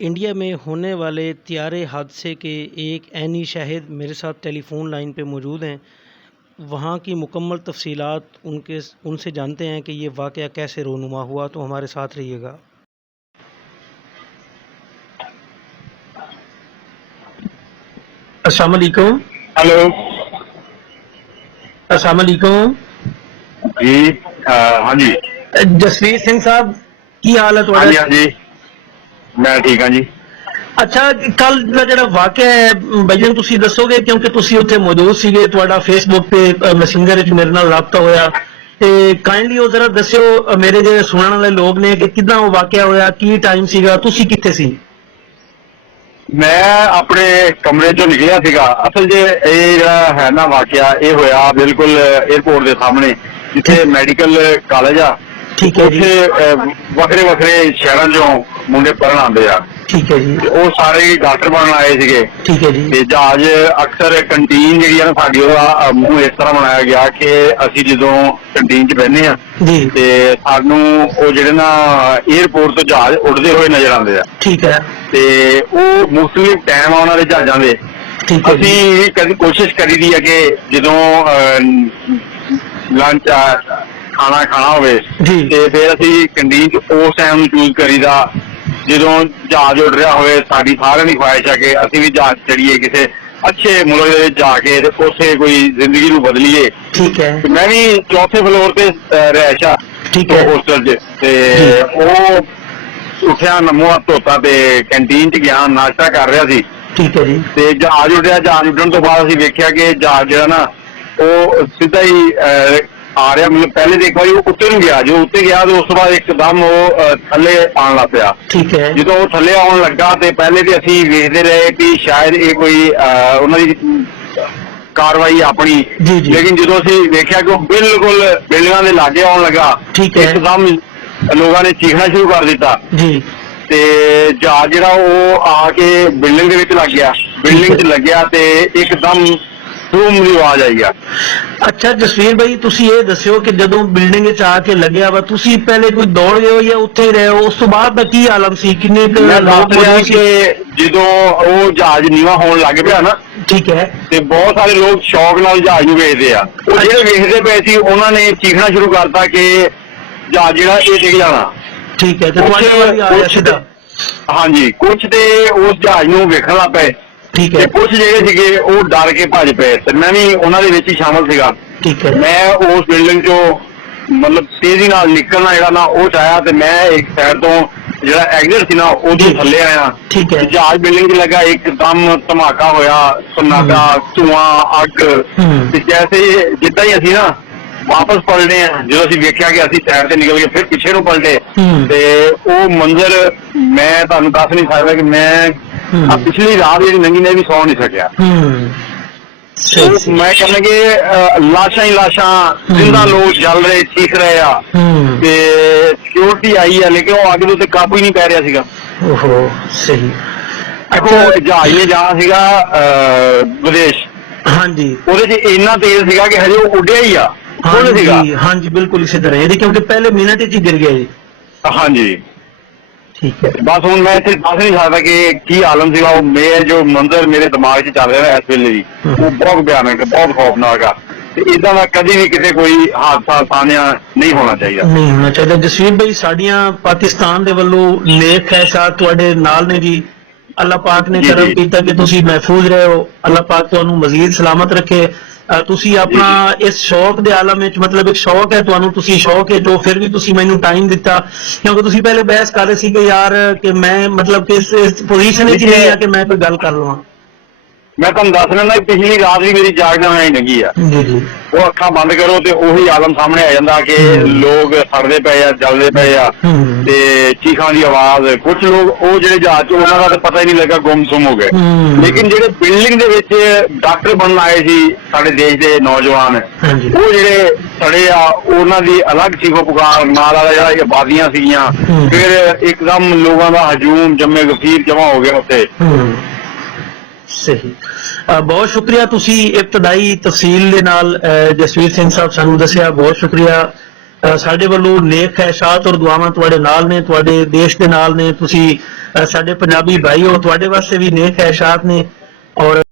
India में होने वाले त्यारे हादसे के एक ऐनी शाहिद मेरे साथ टेलीफ़ोन लाइन पे मौजूद हैं। वहाँ की मुकम्मल तफ़सीलात उनसे जानते हैं कि ये वाक़या कैसे रूनुमा हुआ, तो हमारे साथ रहिएगा। अस्सलाम वालेकुम। हेलो अस्सलाम वालेकुम। जी। हाँ जी। जसवीर सिंह साहब, की हाल है हाँ तुहाडा? जी, हाँ जी, मैं ठीक हाँ जी। अच्छा, कल ਦਾ ਜਿਹੜਾ ਵਾਕਿਆ ਹੈ ਬਈਆਂ ਤੁਸੀਂ ਦੱਸੋਗੇ ਕਿਉਂਕਿ ਤੁਸੀਂ ਉੱਥੇ ਮੌਜੂਦ ਸੀਗੇ, ਤੁਹਾਡਾ ਫੇਸਬੁੱਕ ਤੇ ਮੈਸੇਂਜਰ ਵਿੱਚ ਮੇਰੇ ਨਾਲ ਰਾਬਤਾ ਹੋਇਆ ਤੇ ਕਾਈਂਡਲੀ ਉਹ ਜ਼ਰਾ ਦੱਸਿਓ ਮੇਰੇ ਜਿਹੜੇ ਸੁਣਨ ਵਾਲੇ ਲੋਕ ਨੇ ਕਿ ਕਿੱਦਾਂ ਉਹ ਵਾਕਿਆ ਹੋਇਆ, ਕੀ ਟਾਈਮ ਸੀਗਾ, ਤੁਸੀਂ ਕਿੱਥੇ ਸੀ? मैं अपने कमरे चो निकलिया सीगा। असल जे ये ਜਿਹੜਾ है ना वाकया ये होया बिल्कुल एयरपोर्ट के सामने जिथे मैडिकल कॉलेज आ। ठीक है जी। उत्थे वखरे वखरे शहरों चों मुंडे पढ़न आते आ। ठीक है जी। वो सारे डॉक्टर बनन आए सीगे। ठीक है जी। ते जहाज अक्सर कंटीन जी ना साडी ओदा मूंह इस तरह बनाया गया कि असीं जदों कंटीन च बहने आ जी। ते सानू वो जिहड़े ना एयरपोर्ट तो जहाज उड़दे हुए नजर आते आ। ठीक है। ते वो मुख्तलिफ टाइम आ उन्हां दे जहाजां दे। ठीक है जी। असीं कदी कोशिश करी दी है कि जदों लंच खाना खाना होवे जी। ते फिर असीं कंटीन च उस टाइम नूं चूज करीदा ਜਦੋਂ ਜਹਾਜ਼ ਉੱਡ ਰਿਹਾ ਹੋਵੇ। ਸਾਡੀ ਸਾਰਿਆਂ ਦੀ ख्वाहिश है कि ਅਸੀਂ ਵੀ ਜਹਾਜ਼ ਚੜੀਏ ਕਿਸੇ अच्छे मुल्क ਦੇ ਵਿੱਚ ਜਾ ਕੇ ਤੇ ਉੱਥੇ ਕੋਈ ਜ਼ਿੰਦਗੀ ਨੂੰ ਬਦਲੀਏ। ठीक है। ਮੈਂ ਵੀ ਚੌਥੇ ਫਲੋਰ ਤੇ ਰਹਿائش ਆ ठीक है। ਹੋਸਟਲ 'ਚ ਤੇ ਉਹ ਉੱਠਿਆ ਨਮੋ ਹੱਥ ਧੋਤਾ ਤੇ कैंटीन 'ਚ ਗਿਆ ਨਾਸ਼ਤਾ ਕਰ ਰਿਹਾ ਸੀ। ठीक है जी। ਤੇ ਜਹਾਜ਼ ਉੱਡਿਆ। ਜਹਾਜ਼ ਉੱਡਣ ਤੋਂ ਬਾਅਦ ਅਸੀਂ ਵੇਖਿਆ ਕਿ ਜਹਾਜ਼ ਜਿਹੜਾ ਨਾ ਉਹ ਸਿੱਧਾ ਹੀ आ रहा। मतलब पहले तो एक बार वो उत्ते नहीं गया, जो उत्ते गया तो उस बाद एकदम वो थले आन लग पिया। ठीक है। जो वो थले आन लगा तो पहले तो असी वेखते रहे कि शायद ये कोई उन्होंने कार्रवाई अपनी। जी जी। लेकिन जो असी वेख्या कि बिल्कुल बिल्डिंगां दे लागे आन लगा। ठीक है। एकदम लोगों ने चीखना शुरू कर दिता जी। ते जहाज जिहड़ा वो आके बिल्डिंग दे विच लग गया। बिल्डिंग च लग गया ते एकदम धूम दी आवाज आई आ। अच्छा जसवीर भाई, तुसी ये दस्सियो कि जदों बिल्डिंग विच आके लग्या वा, तुसी पहले कोई दौड़ गए हो या उत्थे ही रहे हो? उस तो बाद दा की आलम सी? किन्ने मैं लोग दस रहा मौजूद सी? कि जो वो जहाज नीवा होने लग पिया ना ठीक है। ते बहुत सारे लोग शौक नाल जहाज नूं वेखदे आ। वो ਜਿਹੜੇ ਵੇਖਦੇ ਪਏ ਸੀ ਉਹਨਾਂ ਨੇ ਚੀਖਣਾ ਸ਼ੁਰੂ ਕਰਤਾ ਕਿ जहाज ਜਿਹੜਾ ਇਹ ਡਿੱਗ ਜਾਣਾ। ठीक है। तो तुम्हारे वाल भी आ गया सीधा? हाँ जी, कुछ ते उस जहाज नूं वेखण लग पए ठीक ਤੇ है। ਕੁਝ ਜਿਹੜੇ ਸੀਗੇ ਉਹ ਡਰ ਕੇ ਭੱਜ ਪਏ ਤੇ ਮੈਂ ਵੀ ਉਹਨਾਂ ਦੇ ਵਿੱਚ ਹੀ ਸ਼ਾਮਲ ਸੀਗਾ। ठीक है। ਮੈਂ ਉਸ ਬਿਲਡਿੰਗ ਚੋਂ मतलब तेजी नाल निकलना ਜਿਹੜਾ ਨਾ ਉਹ ਚਾਹਿਆ ਤੇ ਮੈਂ ਇੱਕ ਸਾਈਡ ਤੋਂ ਜਿਹੜਾ ਐਗਜ਼ਿਟ ਸੀ ਨਾ ਉਹਦੇ ਥੱਲੇ ਆਇਆ। ठीक है। ਜਹਾਜ਼ ਬਿਲਡਿੰਗ 'ਚ ਲੱਗਾ, ਇੱਕਦਮ ਧਮਾਕਾ ਹੋਇਆ, ਸन्नाटा, ਧੂਆਂ, ਅੱਗ ਤੇ ਜੈਸੇ ਜਿੱਦਾਂ ਹੀ ਅਸੀਂ ਨਾ ਵਾਪਸ ਪਲਟੇ ਆ, ਜਦੋਂ ਅਸੀਂ ਵੇਖਿਆ ਕਿ ਅਸੀਂ ਸਾਈਡ ਤੇ ਨਿਕਲ ਕੇ ਫਿਰ ਪਿੱਛੇ ਨੂੰ ਪਲਟੇ ਤੇ ਉਹ ਮੰਜ਼ਰ ਮੈਂ ਤੁਹਾਨੂੰ ਦੱਸ ਨਹੀਂ ਸਕਦਾ ਕਿ ਮੈਂ ਪਿਛਲੀ ਰਾਤ ਜਿਹੜੀ ਲੰਘੀ ਨੇ ਵੀ ਸੌ ਨਹੀਂ ਸਕਿਆ। मैं कहना कि लाशा ही लाशा, जिंदा लोग जल रहे, चीख रहे आ ते सिक्योरिटी आई है लेकिन वो आगे तो काबू ही नहीं पै रहा सीगा। ओहो सही। देखो जहाज ने जाना सीगा विदेश। हाँ जी। ਉਹਦੇ 'ਚ ਇੰਨਾ ਤੇਜ਼ ਸੀਗਾ ਕਿ ਹਜੇ ਉਹ ਉੱਡਿਆ ਹੀ ਆ। हाँ जी। हाँ जी बिल्कुल इसी तरह है, क्योंकि पहले मिनट ही गिर गया जी। हाँ जी। ठीक है। बस हूँ मैं इतने दस नहीं सकता कि की आलम सीगा। वो मेरे जो मंजर मेरे दिमाग 'ਚ ਚੱਲ ਰਿਹਾ ਇਸ ਵੇਲੇ ਵੀ ਉਹ ਬਹੁਤ ਭਿਆਨਕ, ਬਹੁਤ खौफनाक आ। इदा का कभी भी किसी कोई हादसा सामने नहीं होना चाहिए। नहीं होना चाहिए। जसवीर भाई, साड़ियां पाकिस्तान दे वल्लों नेक खैसात तुहाडे नाल ने जी। अल्लाह पाक ने करम कीता कि तुसी महफूज रहे हो। अल्लाह पाक तुहानू मजीद सलामत रखे। तुसी अपना इस शौक दे आलम विच, मतलब एक शौक है तुहानू, तुसी शौक है जो फिर भी तुसी मैनू टाइम दिता, क्योंकि तुसी पहले बहस कर रहे सी कि यार कि मैं मतलब कि इस पोजीशन विच नहीं है कि मैं कोई गल कर लवां। मैं तुम दस रहा पिछली रात भी मेरी जागना ही लगी है। वो अखा बंद करो तो उही आलम सामने आ जाता कि लोग सड़ते पे आ, जलते पे आ ते चीखा की आवाज। कुछ लोग वो जो जहाज उन्होंने का तो पता ही नहीं लगा, गुमसुम हो गए। लेकिन जो बिल्डिंग दे विच डॉक्टर बनने आए सी साडे देश के नौजवान, वो जेडे सड़े आ उन्हां दी अलग चीखो पुकार, नाल वाला जिहड़ा आबादियां सीगियां, फिर एकदम लोगों का हजूम जम्मे गफीर जमा हो गया उत्थे। सही। बहुत शुक्रिया, तुसी इब्तदाई तफसील दे नाल जसवीर सिंह साहब सानू दस्सिया, बहुत शुक्रिया। ਸਾਡੇ ਵੱਲੋਂ ਨੇਕ ਖਹਿਸ਼ਾਤ ਔਰ ਦੁਆਵਾਂ ਤੁਹਾਡੇ ਨਾਲ ਨੇ, ਤੁਹਾਡੇ ਦੇਸ਼ ਦੇ ਨਾਲ ਨੇ। ਤੁਸੀਂ ਸਾਡੇ ਪੰਜਾਬੀ ਭਾਈ ਹੋ, ਤੁਹਾਡੇ ਵਾਸਤੇ ਵੀ ਨੇਕ ਖਹਿਸ਼ਾਤ ਨੇ। ਔਰ